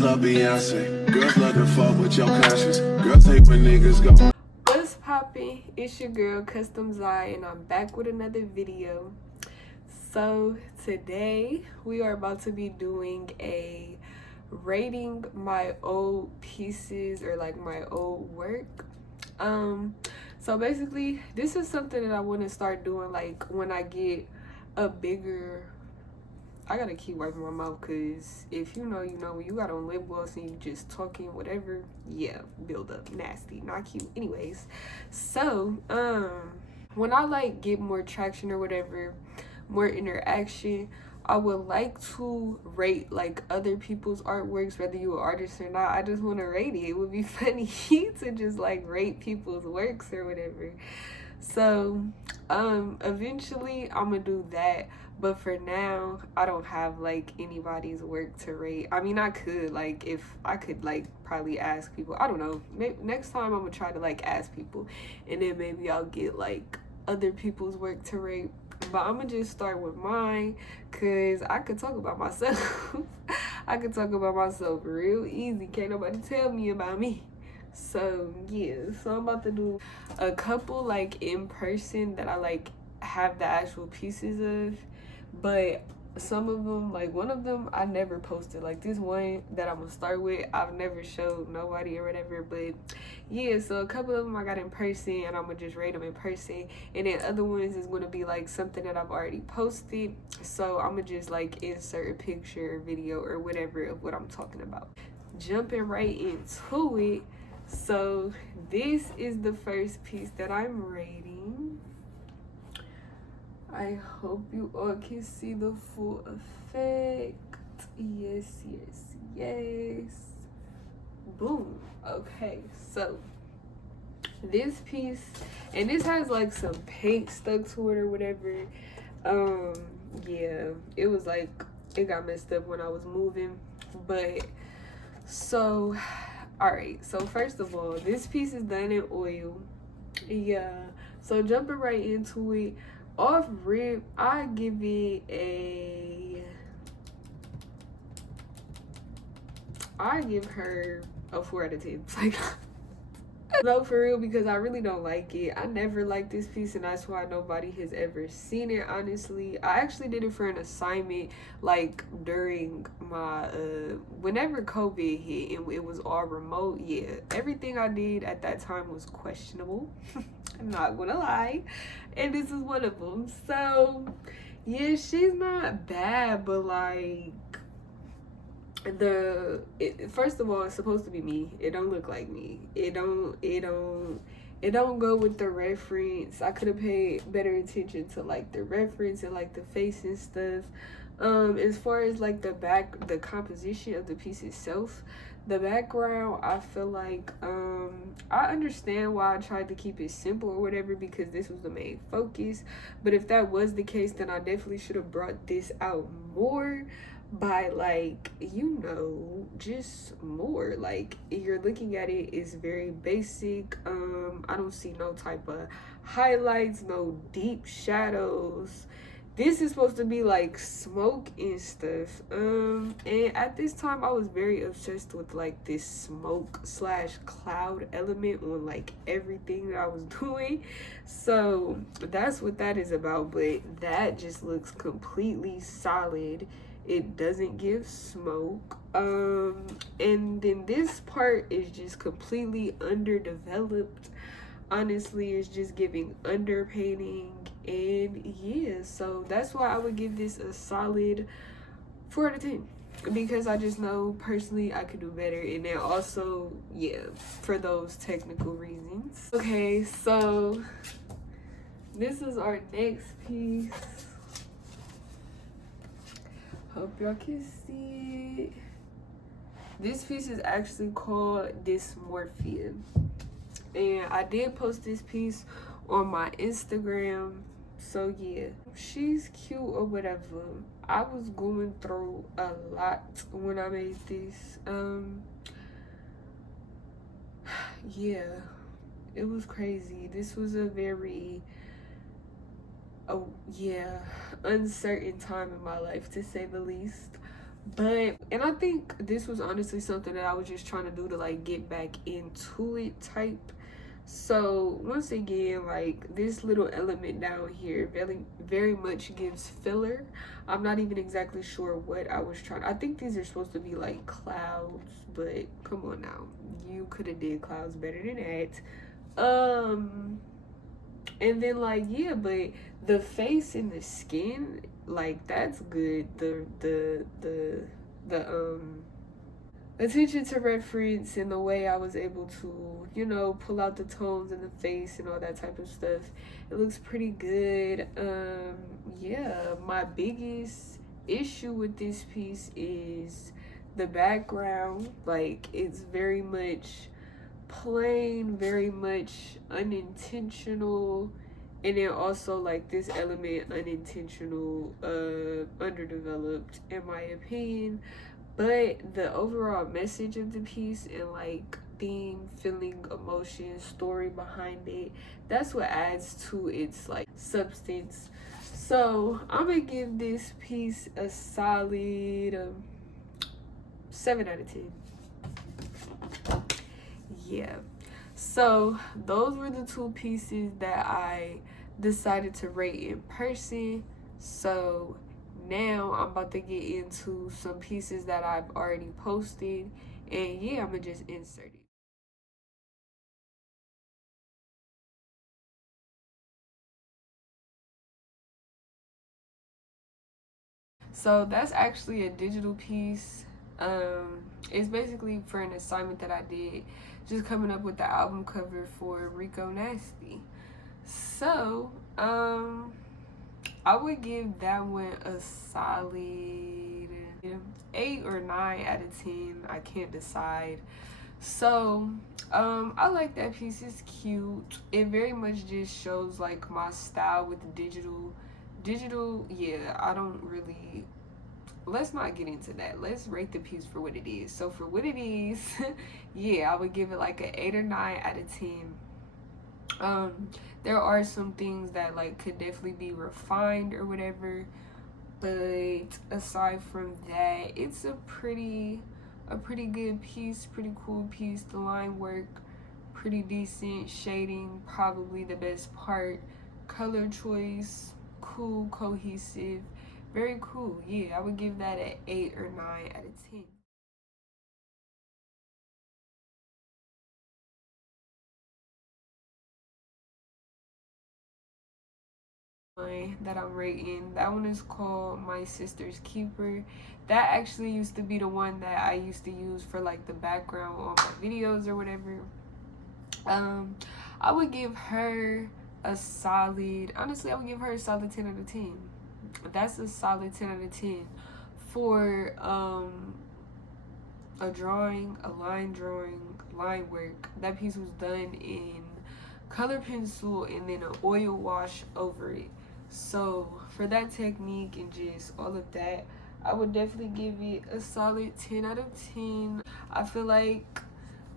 Girls love Beyonce. Girls love to fuck with your conscience. Girls hate when niggas go. What's poppin'? It's your girl Custom Zai, and I'm back with another video. So today we are about to be doing a rating my old pieces, or like my old work. So basically this is something that I want to start doing, like when I get a bigger, I gotta keep wiping my mouth, because if you know, you know, when you got on lip gloss and you just talking whatever, yeah, build up, nasty, not cute. Anyways, so when I like get more traction or whatever, more interaction, I would like to rate like other people's artworks, whether you're an artist or not. I just want to rate it. It would be funny to just like rate people's works or whatever. So eventually I'm gonna do that, but for now I don't have like anybody's work to rate. I mean, I could, like, if I could like probably ask people, I don't know, maybe next time I'm gonna try to like ask people, and then maybe I'll get like other people's work to rate. But I'm gonna just start with mine, because I could talk about myself. I could talk about myself real easy. Can't nobody tell me about me. So yeah, so I'm about to do a couple like in person that I like have the actual pieces of, but some of them, like one of them I never posted. Like this one that I'm gonna start with, I've never showed nobody or whatever. But yeah, so a couple of them I got in person, and I'm gonna just rate them in person, and then other ones is gonna be like something that I've already posted, so I'm gonna just like insert a picture or video or whatever of what I'm talking about. Jumping right into it, so this is the first piece that I'm rating. I hope you all can see the full effect. Yes, yes, yes. Boom. Okay, so this piece, and this has like some paint stuck to it or whatever. Yeah, it was like, it got messed up when I was moving. But so, all right, so first of all, this piece is done in oil. Yeah, so jumping right into it, off rip, I give it I give her a 4 out of 10. Like, no, for real, because I really don't like it. I never liked this piece, and that's why nobody has ever seen it, honestly. I actually did it for an assignment, like during my whenever COVID hit and it was all remote. Yeah, everything I did at that time was questionable. I'm not gonna lie, and this is one of them. So yeah, she's not bad, but like, first of all, it's supposed to be me. It don't look like me. It don't go with the reference. I could have paid better attention to like the reference and like the face and stuff. As far as like the composition of the piece itself, the background, I feel like I understand why I tried to keep it simple or whatever, because this was the main focus. But if that was the case, then I definitely should have brought this out more by, like, you know, just more. Like, you're looking at it, is very basic. I don't see no type of highlights, no deep shadows. This is supposed to be like smoke and stuff. And at this time I was very obsessed with like this smoke slash cloud element on like everything that I was doing. So that's what that is about. But that just looks completely solid. It doesn't give smoke. And then this part is just completely underdeveloped. Honestly, it's just giving underpainting. And yeah, so that's why I would give this a solid 4 out of 10, because I just know personally I could do better. And then also, yeah, for those technical reasons. Okay, so this is our next piece. Hope y'all can see it. This piece is actually called Dysmorphia, and I did post this piece on my Instagram. So yeah, she's cute or whatever. I was going through a lot when I made this. Yeah, it was crazy. This was a very uncertain time in my life, to say the least. And I think this was honestly something that I was just trying to do to like get back into it type. So once again, like this little element down here very much gives filler. I'm not even exactly sure what I was trying. I think these are supposed to be like clouds, but come on now, you could have did clouds better than that. And then like yeah, but the face and the skin, like that's good. The attention to reference and the way I was able to, you know, pull out the tones in the face and all that type of stuff. It looks pretty good. Yeah, my biggest issue with this piece is the background. Like it's very much plain, very much unintentional, and then also like this element unintentional, underdeveloped in my opinion. But the overall message of the piece and like theme, feeling, emotion, story behind it, that's what adds to its like substance. So I'm gonna give this piece a solid 7 out of 10. Yeah. So those were the two pieces that I decided to rate in person. So now I'm about to get into some pieces that I've already posted, and yeah, I'm gonna just insert it. So that's actually a digital piece. It's basically for an assignment that I did, just coming up with the album cover for Rico Nasty. So, I would give that one a solid 8 or 9 out of 10. I can't decide. So, I like that piece. It's cute. It very much just shows like my style with the digital. Digital, yeah, I don't really. Let's not get into that. Let's rate the piece for what it is. So for what it is, yeah, I would give it like an 8 or 9 out of 10. Um, there are some things that like could definitely be refined or whatever, but aside from that, it's a pretty good piece, pretty cool piece. The line work pretty decent, shading probably the best part, color choice cool, cohesive, very cool. Yeah, I would give that an 8 or 9 out of 10. That I'm rating. That one is called My Sister's Keeper. That actually used to be the one that I used to use for like the background on my videos or whatever. Um, I would give her a solid. Honestly, I would give her a solid 10 out of 10. That's a solid 10 out of 10 for a drawing, a line drawing, line work. That piece was done in color pencil and then an oil wash over it. So for that technique and just all of that, I would definitely give it a solid 10 out of 10. I feel like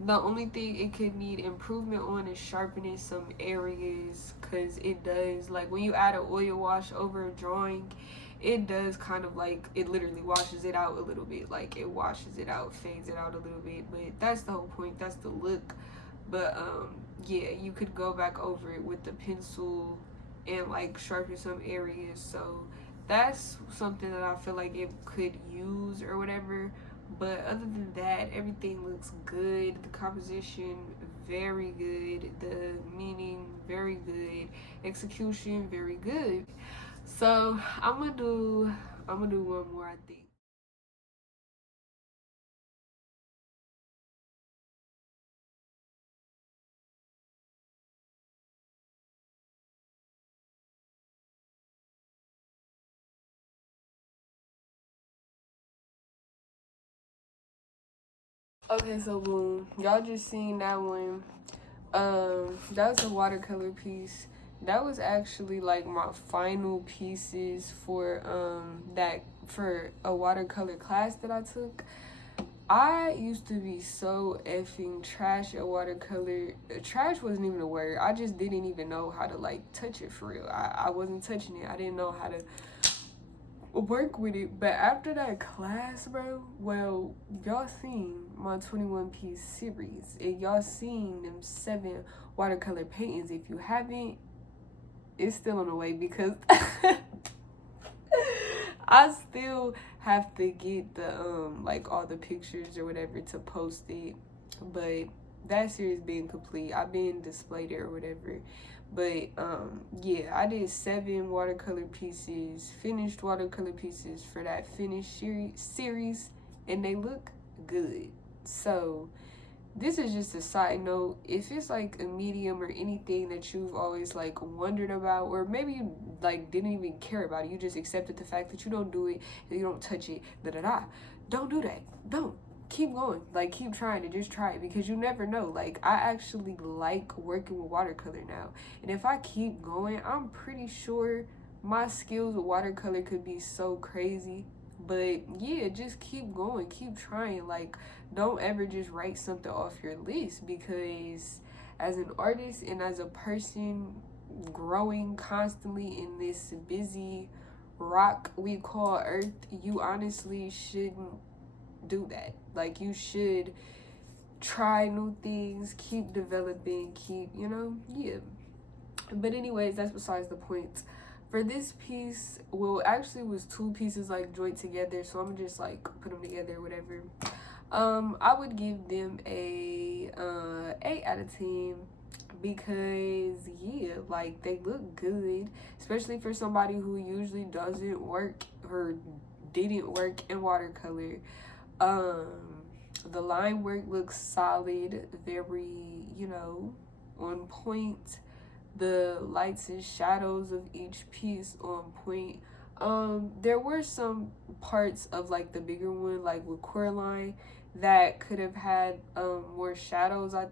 the only thing it could need improvement on is sharpening some areas, because it does, like when you add an oil wash over a drawing, it does kind of like, it literally washes it out a little bit. Like it washes it out, fades it out a little bit, but that's the whole point, that's the look. But yeah, you could go back over it with the pencil and like sharpen some areas. So that's something that I feel like it could use or whatever. But other than that, everything looks good. The composition, very good. The meaning, very good. Execution, very good. So I'm gonna do one more, I think. Okay, so boom. Y'all just seen that one. That was a watercolor piece. That was actually like my final pieces for that for a watercolor class that I took. I used to be so effing trash at watercolor. Trash wasn't even a word. I just didn't even know how to like touch it for real. I wasn't touching it. I didn't know how to work with it. But after that class, bro, well, y'all seen my 21 piece series and y'all seen them 7 watercolor paintings. If you haven't, it's still on the way because I still have to get the like all the pictures or whatever to post it. But that series being complete, I've been displayed it or whatever. But yeah, I did 7 watercolor pieces, finished watercolor pieces for that finished series, and they look good. So this is just a side note. If it's like a medium or anything that you've always like wondered about, or maybe you like didn't even care about it, you just accepted the fact that you don't do it and you don't touch it, don't do that. Don't. Keep going. Like, keep trying to just try it, because you never know. Like, I actually like working with watercolor now, and if I keep going, I'm pretty sure my skills with watercolor could be so crazy. But yeah, just keep going, keep trying. Like, don't ever just write something off your list, because as an artist and as a person growing constantly in this busy rock we call Earth, you honestly shouldn't do that. Like, you should try new things, keep developing, keep, yeah. But anyways, that's besides the point. For this piece, well, actually it was 2 pieces like joined together, so I'm gonna just like put them together or whatever. I would give them a 8 out of 10, because yeah, like, they look good, especially for somebody who usually doesn't work or didn't work in watercolor. The line work looks solid, very, on point. The lights and shadows of each piece on point. There were some parts of like the bigger one, like with Coraline, that could have had more shadows. I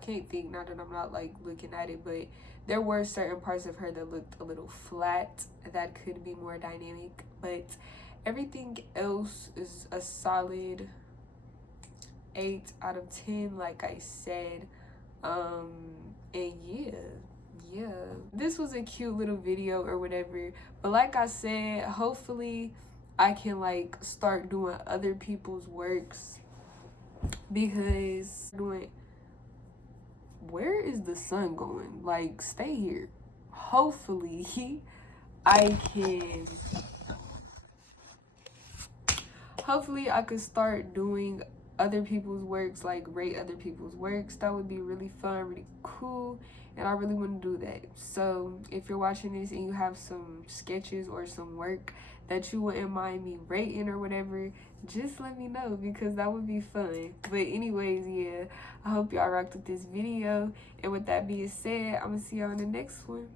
can't think now that I'm not like looking at it, but there were certain parts of her that looked a little flat that could be more dynamic. But everything else is a solid 8 out of 10, like I said. And yeah, this was a cute little video or whatever, but like I said, hopefully I can like start doing other people's works, because where is the sun going? Like, stay here. Hopefully I could start doing other people's works, like rate other people's works. That would be really fun, really cool, and I really want to do that. So if you're watching this and you have some sketches or some work that you wouldn't mind me rating or whatever, just let me know, because that would be fun. But anyways, yeah, I hope y'all rocked with this video, and with that being said, I'm gonna see y'all in the next one.